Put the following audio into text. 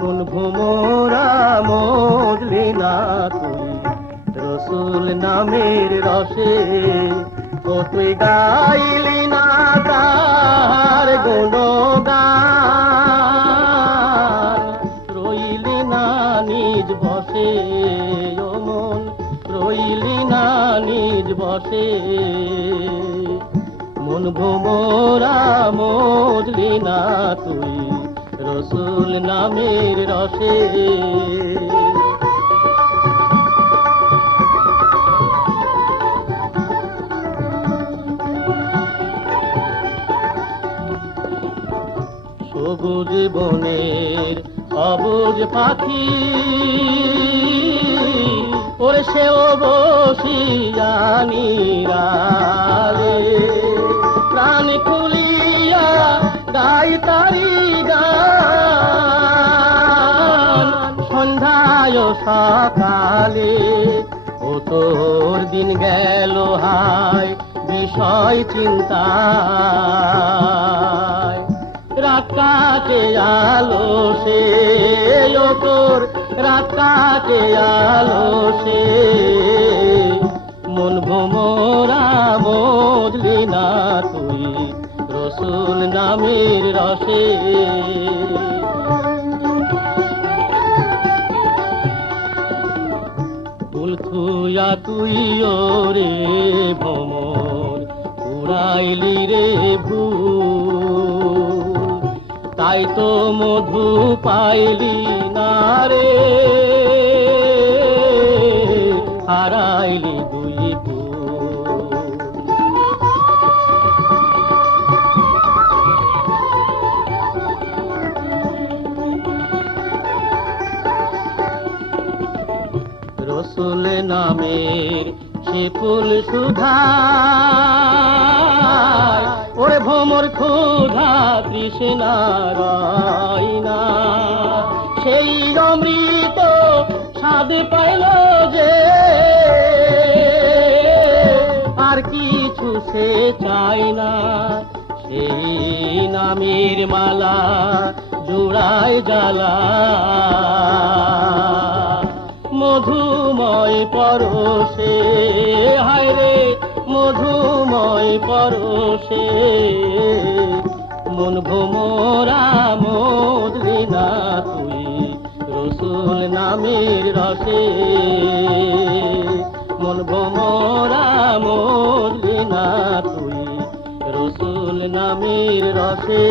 মন ভোমরা মজলি না তুই রসুল নামের রসে, ও তুই গাইলি না তার গুণগান, রইলি না নিজ বসে ও মন, রইলি না নিজ বসে। মন ভোমরা মজলি না তুই রসুল নামের রসে। সবুজ বনের অবুজ পাখি ওরে সেও বসিয়া নিরালে, প্রাণ খুলিয়া গাই তারি গান, সন্ধ্যায় সকালে। ও তোর দিন গেল হায় বিষয় চিন্তায়, রাত কাটে আলো সে ও তোর রাত কাটে আলো সে। মন ভোমরা মজলি না তুই রসুল নামের রসে। ফুল থুয়া তুই ওরে ভ্রমর উড়াইলি রে ভুল, তাই তো মধু পাইলি না রে, হারাইলি দুই ফুল। রসুল নামের সে ফুল সুধায় ওরে ভোমর ক্ষুধা তৃষ্ণা রয় না, সেই অমৃত স্বাদ পাইল যে আর কিছু সে চায় না। সেই নামের মালা জোড়ায় জ্বালা, মধুময় পরশে হায় রে মধুময় পরশে। মন ভোমরা মজলি না তুই রসুল নামের রসে, মন ভোমরা মজলি না তুই রসুল নামের রসে।